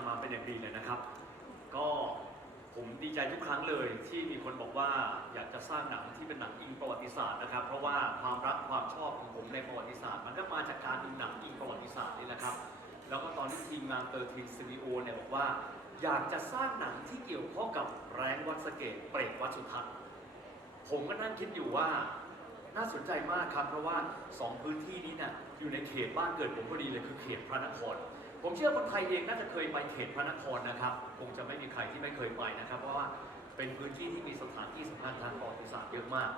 ำมาเป็นอย่างดีเลยนะครับ ก็ผมดีใจทุกครั้งเลยที่มีคนบอกว่าอยากจะสร้างหนังที่เป็นหนังอิงประวัติศาสตร์นะครับ เพราะว่าความรักความชอบของผมในประวัติศาสตร์ มันก็มาจากการดูหนังอิงประวัติศาสตร์นี่แหละครับ แล้วก็ตอนที่ทีมงานเตอร์ทีนสตูดิโอเนี่ยบอกว่า อยากจะสร้างหนังที่เกี่ยวข้องกับแรงวัดสเกตเปรตวัดสุทัศน์ผมก็นั่งคิดอยู่ว่าน่าสนใจมากครับ เพราะว่าสองพื้นที่นี้เนี่ยอยู่ในเขตบ้านเกิดผมพอดีเลยคือเขตพระนคร ผมเชื่อคนไทยเองน่าจะเคยไปเขตพระนครนะครับ คงจะไม่มีใครที่ไม่เคยไปนะครับ เพราะว่าเป็นพื้นที่ที่มีสถานที่สำคัญทางประวัติศาสตร์เยอะมาก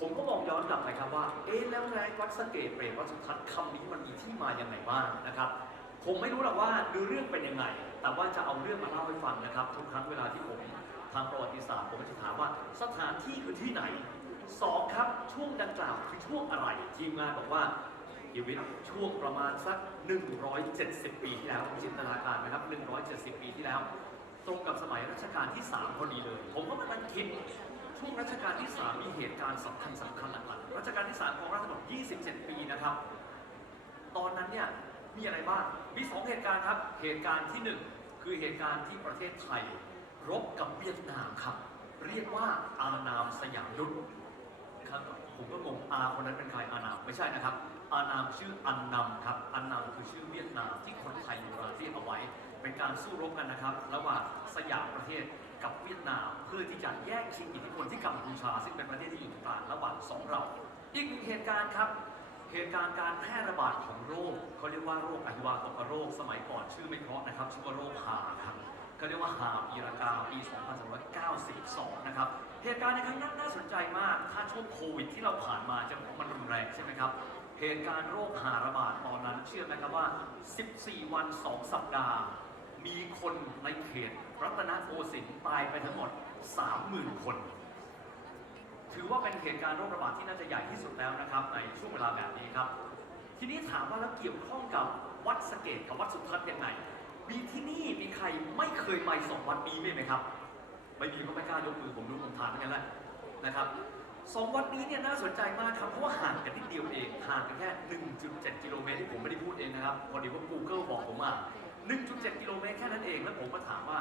ผมก็มองย้อนกลับไปครับว่า เอ๊ะแล้วแรงวัดสะเกตเปรตวัดสุทัศน์คำนี้มันมีที่มาอย่างไรบ้างนะครับผมไม่รู้หรอกว่าเนื้อเรื่องเป็นยังไง แต่ว่าจะเอาเรื่องมาเล่าให้ฟังนะครับ ทุกครั้งเวลาที่ผมทำประวัติศาสตร์ผมจะถามว่าสถานที่คือที่ไหนสองครับช่วงดังกล่าวคือช่วงอะไรทีมงานบอกว่า ชีวิตช่วงประมาณสัก 170 ปีที่แล้วจินตนาการนะครับ 170 ปีที่แล้ว ตรงกับสมัยรัชกาลที่ 3 พอดีเลย ผมก็มานั่งคิดช่วงรัชกาลที่ 3 มีเหตุการณ์สำคัญสำคัญหลักๆรัชกาลที่ 3 ของราชวงศ์27 ปีนะครับ ตอนนั้นเนี่ยมีอะไรบ้าง มีสองเหตุการณ์ครับ เหตุการณ์ที่หนึ่งคือเหตุการณ์ที่ประเทศไทย รบกับเวียดนามครับ เรียกว่าอานามสยามยุทธ ครับ ผมก็งงอาคนนั้นเป็นใครอานามไม่ใช่นะครับ อานามชื่ออันนำครับ อันนำคือชื่อเวียดนามที่คนไทยโบราณเรียกเอาไว้ เป็นการสู้รบกันนะครับ ระหว่างสยามประเทศกับเวียดนาม เพื่อที่จะแย่งชิงอิทธิพลที่กัมพูชา ซึ่งเป็นประเทศที่อยู่ตรงกลางระหว่างสองเรา อีกหนึ่งเหตุการณ์ครับเหตุการณ์การแพร่ระบาดของโรคเขาเรียกว่าโรคอหิวาตกโรค สมัยก่อนชื่อไม่เพราะนะครับชื่อว่าโรคหาครับก็เรียกว่าหาปีรากาปี 2292 นะครับ เหตุการณ์ในครั้งนั้นน่าสนใจมาก ถ้าช่วงโควิดที่เราผ่านมาจะบอกมันรุนแรงใช่ไหมครับ เหตุการณ์โรคหาระบาดตอนนั้นเชื่อไหมครับว่า 14 วัน 2 สัปดาห์ มีคนในเขตรัตนโกสินทร์ตายไปทั้งหมด 30,000 คน ถือว่าเป็นเหตุการณ์โรคระบาดที่น่าจะใหญ่ที่สุดแล้วนะครับ ในช่วงเวลาแบบนี้ครับ ทีนี้ถามว่าแล้วเกี่ยวข้องกับวัดสเกตกับวัดสุทัศน์ยังไง มีที่นี่มีใครไม่เคยไปสองวัดนี้ไหมครับ ไม่มีก็ไม่กล้ายกมือผมรู้ผมถามเหมือนกันแหละนะครับสองวัดนี้เนี่ยน่าสนใจมากครับเพราะว่าห่างกันนิดเดียวเองห่างกันแค่ 1.7 กิโลเมตรที่ผมไม่ได้พูดเองนะครับพอดีว่า Google บอกผมมา1.7 กิโลเมตรแค่นั้นเองแล้วผมก็ถามว่า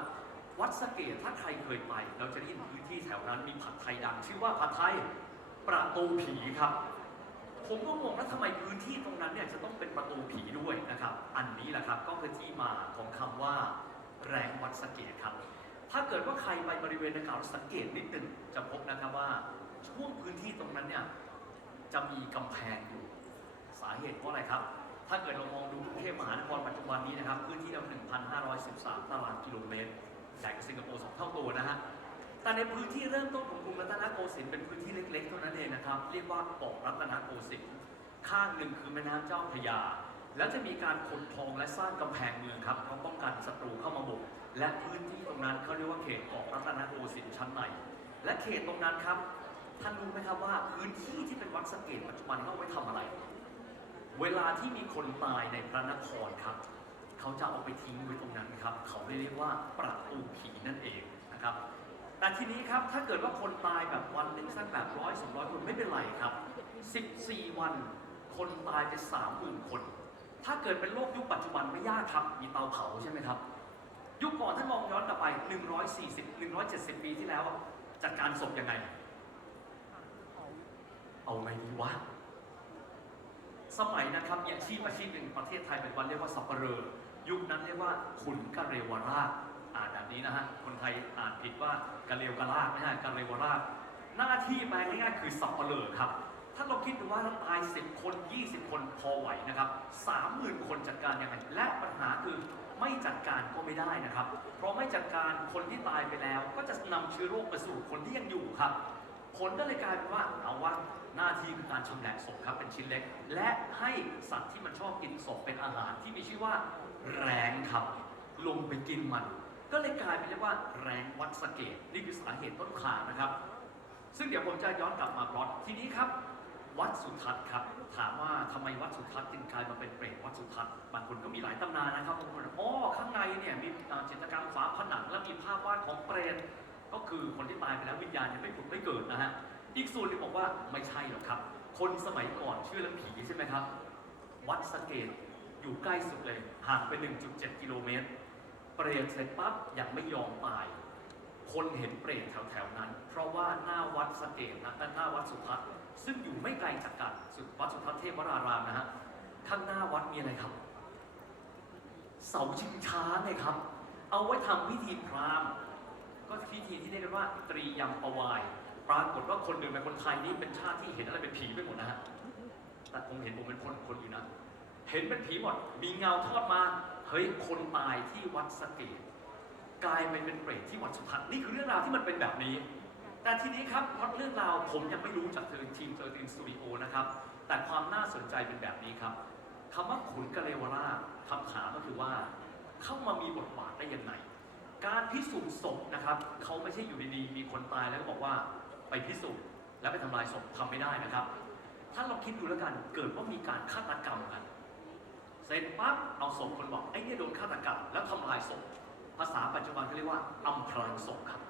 วัดสเกตถ้าใครเคยไป เราจะได้ยินพื้นที่แถวนั้นมีผัดไทยดัง ชื่อว่าผัดไทยประตูผีครับ ผมก็งงแล้วทำไมพื้นที่ตรงนั้นเนี่ยจะต้องเป็นประตูผีด้วยนะครับ อันนี้แหละครับก็คือที่มาของคำว่า แรงวัดสเกตครับ ถ้าเกิดว่าใครไปบริเวณดังกล่าวสังเกตนิดหนึ่งจะพบนะครับว่าช่วงพื้นที่ตรงนั้นเนี่ยจะมีกำแพงอยู่ สาเหตุเพราะอะไรครับ ถ้าเกิดเรามองดูกรุงเทพมหานครปัจจุบันนี้นะครับ พื้นที่เรา1,513 ตารางกิโลเมตรใหญ่กว่าสิงคโปร์สองเท่าตัวนะฮะแต่ในพื้นที่เริ่มต้นของกรุงรัตนโกสินทร์เป็นพื้นที่เล็กๆ เท่านั้นเองนะครับ เรียกว่าเกาะรัตนโกสินทร์ข้างหนึ่งคือแม่น้ำเจ้าพระยา แล้วจะมีการขนทองและสร้างกำแพงเมืองครับเพราะป้องกันศัตรูเข้ามาบุก และพื้นที่ตรงนั้นเขาเรียกว่าเขตเกาะรัตนโกสินทร์ชั้นในและเขตตรงนั้นครับท่านรู้ไหมครับว่าพื้นที่ที่เป็นวัดสเกตปัจจุบันเขาไว้ทำอะไร เวลาที่มีคนตายในพระนครครับ เขาจะเอาไปทิ้งไว้ตรงนั้นครับ เขาเรียกว่าประตูผีนั่นเองนะครับ แต่ทีนี้ครับถ้าเกิดว่าคนตายแบบวันหนึ่งสักแบบร้อยสองร้อยคนไม่เป็นไรครับ 14 วันคนตายไปสามหมื่นคน ถ้าเกิดเป็นโลกยุคปัจจุบันไม่ยากครับ มีเตาเผาใช่ไหมครับ ยุคก่อนถ้ามองย้อนกลับไป 140 170 ปีที่แล้วจัดการศพยังไง เอาไงดีวะ สมัยนะครับมีอาชีพอาชีพหนึ่งประเทศไทยเป็นวันเรียกว่าสับปะเรอยุคนั้นเรียกว่าขุนกะเรวราชอ่านแบบนี้นะฮะ คนไทยอ่านผิดว่ากะเรวกะลาดไม่ใช่กะเรวราชหน้าที่แปลง่ายๆคือสับปะเรอครับถ้าเราคิดดูว่าถ้าตาย 10 คน 20 คนพอไหวนะครับ 30,000 คนจัดการยังไง และปัญหาคือไม่จัดการ ไม่ได้นะครับ เพราะไม่จัดการคนที่ตายไปแล้ว ก็จะนำเชื้อโรคไปสู่คนที่ยังอยู่ครับ ผลก็เลยกลายเป็นว่าเอาว่าหน้าที่คือการชำแหละศพครับเป็นชิ้นเล็ก และให้สัตว์ที่มันชอบกินศพเป็นอาหารที่มีชื่อว่า แรงครับ ลงไปกินมัน ก็เลยกลายเป็นเรียกว่าแรงวัดสเกตนี่คือสาเหตุต้นขานะครับ ซึ่งเดี๋ยวผมจะย้อนกลับมาพลอตทีนี้ครับ วัดสุทัศน์ครับ ถามว่าทำไมวัดสุทัศน์จึงกลายมาเป็นเปรตวัดสุทัศน์บางคนก็มีหลายตำนานนะครับบางคนอ๋อข้างในเนี่ยมีอ่าจิตรกรรมฝาผนังและมีภาพวาดของเปรตก็คือคนที่ตายไปแล้ววิญญาณยังไม่ผุดไม่เกิดนะฮะอีกส่วนนึงบอกว่าไม่ใช่หรอกครับ คนสมัยก่อนเชื่อเรื่องผีใช่ไหมครับ วัดสเกตอยู่ใกล้สุดเลยห่างไป 1.7 กิโลเมตร เปรตเสร็จปั๊บยังไม่ยอมตาย คนเห็นเปรตแถวๆนั้น เพราะว่าหน้าวัดสเกดนะหน้าวัดสุทัศน์ ซึ่งอยู่ไม่ไกลจากกันสุดวัดสุทัศน์เทพวรารามนะฮะข้างหน้าวัดมีอะไรครับ เสาชิงช้าเนี่ยครับ เอาไว้ทำพิธีพราหมณ์ก็พิธีที่เรียกกันว่าตรียมปวาย ปรากฏว่าคนเดินไปคนไทยนี่เป็นชาติที่เห็นอะไรเป็นผีไปหมดนะฮะแต่ผมเห็นผมเป็นคนคนอยู่นะ เห็นเป็นผีหมด มีเงาทอดมา เฮ้ย คนตายที่วัดสเกดกลายไปเป็นเปรตที่วัดสุทัศน์นี่คือเรื่องราวที่มันเป็นแบบนี้ แต่ทีนี้ครับพอตเรื่องราวผมยังไม่รู้จากเธอทีมเธอทีมสตูดิโอนะครับ แต่ความน่าสนใจเป็นแบบนี้ครับคำว่าขุนกะเลวราชคำถามก็คือว่า เข้ามามีบทบาทได้ยังไง การพิสูจน์ศพนะครับเขาไม่ใช่อยู่ดีๆมีคนตายแล้วก็บอกว่าไปพิสูจน์แล้วไปทำลายศพทำไม่ได้นะครับ ถ้าเราคิดดูแล้วกันเกิดว่ามีการฆาตกรรมกันเสร็จปั๊บเอาศพคนบอกไอ้เนี่ยโดนฆาตกรรมแล้วทำลายศพภาษาปัจจุบันเขาเรียกว่าอำพรางศพครับ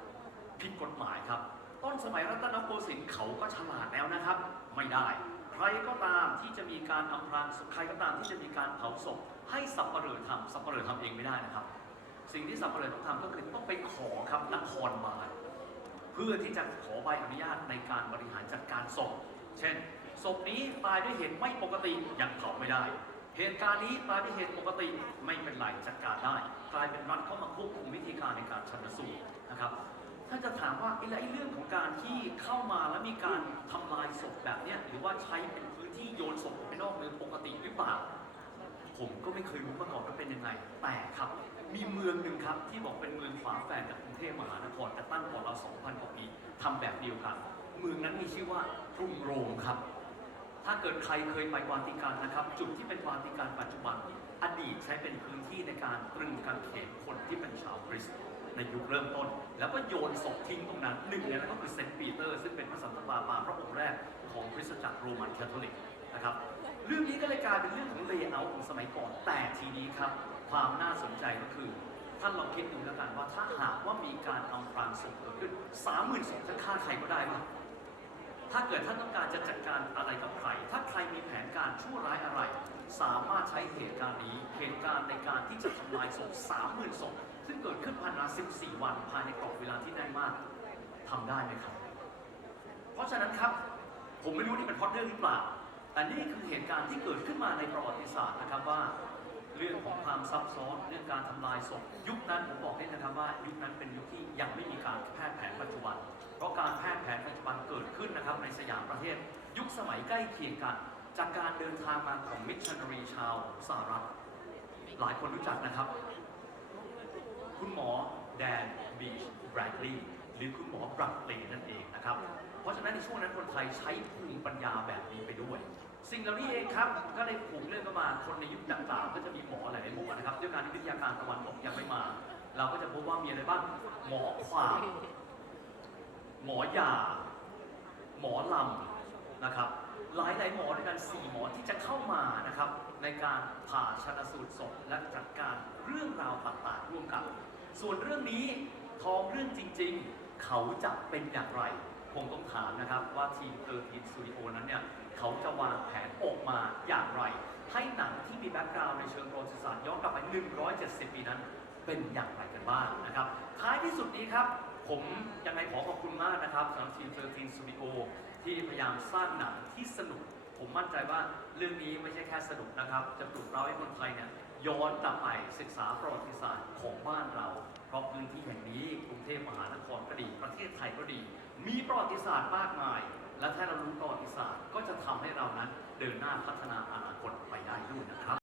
ผิดกฎหมายครับ ต้นสมัยรัตนโกสินทร์เขาก็ฉลาดแล้วนะครับ ไม่ได้ ใครก็ตามที่จะมีการอำพรางศพใครก็ตามที่จะมีการเผาศพให้สับปะเหร่อทำสับปะเหร่อทำเองไม่ได้นะครับ สิ่งที่สับปะเหร่อต้องทำก็คือต้องไปขอครับนครบาลเพื่อที่จะขอใบอนุญาตในการบริหารจัดการศพ เช่นศพนี้ตายด้วยเหตุไม่ปกติยังเผาไม่ได้ เหตุการณ์นี้ตายด้วยเหตุปกติไม่เป็นไรจัดการได้ กลายเป็นรัฐเข้ามาควบคุมวิธีการในการชันสูตรนะครับ ถ้าจะถามว่าไอ้ไอ้เรื่องของการที่เข้ามาแล้วมีการทำลายศพแบบเนี้ยหรือว่าใช้เป็นพื้นที่โยนศพไปนอกเมืองปกติหรือเปล่า ผมก็ไม่เคยรู้มาก่อนว่าเป็นยังไง แต่ครับ มีเมืองหนึ่งครับที่บอกเป็นเมืองฝาแฝดกับกรุงเทพมหานครแต่ตั้งก่อนเรา 2,000 กว่าปีทำแบบเดียวกัน เมืองนั้นมีชื่อว่ากรุงโรมครับ ถ้าเกิดใครเคยไปวาติกันนะครับ จุดที่เป็นวาติกันปัจจุบัน อดีตใช้เป็นพื้นที่ในการตรึงกางเขนคนที่เป็นชาวคริสต์ ในยุคเริ่มต้น แล้วก็โยนศพทิ้งตรงนั้นหนึ่งในนั้นก็คือเซนต์ปีเตอร์ ซึ่งเป็นพระสันตะปาปาพระองค์แรกของคริสตจักรโรมันคาทอลิกนะครับเรื่องนี้ก็เลยกลายเป็นเรื่องของเลเยอร์ของสมัยก่อนแต่ทีนี้ครับ ความน่าสนใจก็คือท่านลองคิดดูแล้วกันว่าถ้าหากว่ามีการอำพรางศพเกิดขึ้นสามหมื่นศพจะฆ่าใครก็ได้ปะถ้าเกิดท่านต้องการจะจัดการอะไรกับใคร ถ้าใครมีแผนการชั่วร้ายอะไร สามารถใช้เหตุการณ์นี้เหตุการณ์ในการที่จะทำลายศพสามหมื่นศพ ซึ่งเกิดขึ้นภายใน14 วันภายในกรอบเวลาที่แน่นมากทำได้ไหมครับ เพราะฉะนั้นครับผมไม่รู้นี่เป็นพราะเรื่องหรือเปล่า แต่นี่คือเหตุการณ์ที่เกิดขึ้นมาในประวัติศาสตร์นะครับว่า เรื่องของความซับซ้อนเรื่องการทำลายศพยุคนั้นผมบอกได้นะครับว่า ยุคนั้นเป็นยุคที่ยังไม่มีการแพทย์แผนปัจจุบัน เพราะการแพทย์แผนปัจจุบันเกิดขึ้นนะครับในสยามประเทศ ยุคสมัยใกล้เคียงกัน จากการเดินทางมาของมิชชันนารีชาวสหรัฐหลายคนรู้จักนะครับ คุณหมอแดนบีชแบรดลีย์หรือคุณหมอบรักเลย์นั่นเองนะครับ เพราะฉะนั้นในช่วงนั้นคนไทยใช้ภูมิปัญญาแบบนี้ไปด้วย สิ่งเหล่านี้เองครับก็ได้ผูกเรื่องกันมาคนในยุคต่างๆก็จะมีหมอหลายๆหมอนะครับด้วยการที่วิทยาการตะวันตกยังไม่มา เราก็จะพบว่ามีอะไรบ้างหมอความหมอยา หมอลำนะครับหลายหลายหมอด้วยกันสี่หมอที่จะเข้ามานะครับในการผ่าชนะสูตรศพและจัดการเรื่องราวต่างๆร่วมกัน ส่วนเรื่องนี้ทองเรื่องจริง ๆ เขาจะเป็นอย่างไรคงต้องถามนะครับว่าทีมเตอร์ทีมสตูดิโอนั้นเนี่ยเขาจะวางแผนออกมาอย่างไร ให้หนังที่มีแบ็กกราวด์ในเชิงประวัติศาสตร์ย้อนกลับไป 170 ปีนั้นเป็นอย่างไรกันบ้างนะครับ ท้ายที่สุดนี้ครับ ผมยังไงขอขอบคุณมากนะครับสำหรับทีมเตอร์ทีมสตูดิโอที่พยายามสร้างหนังที่สนุก ผมมั่นใจว่าเรื่องนี้ไม่ใช่แค่สนุกนะครับ จะปลุกเราให้คนไทยเนี่ยย้อนกลับไปศึกษาประวัติศาสตร์ของบ้านเรา เพราะพื้นที่แห่งนี้กรุงเทพมหานครก็ดี ประเทศไทยก็ดี มีประวัติศาสตร์มากมาย และถ้าเรารู้ประวัติศาสตร์ก็จะทำให้เรานั้นเดินหน้าพัฒนาอนาคตไปได้ด้วยนะครับ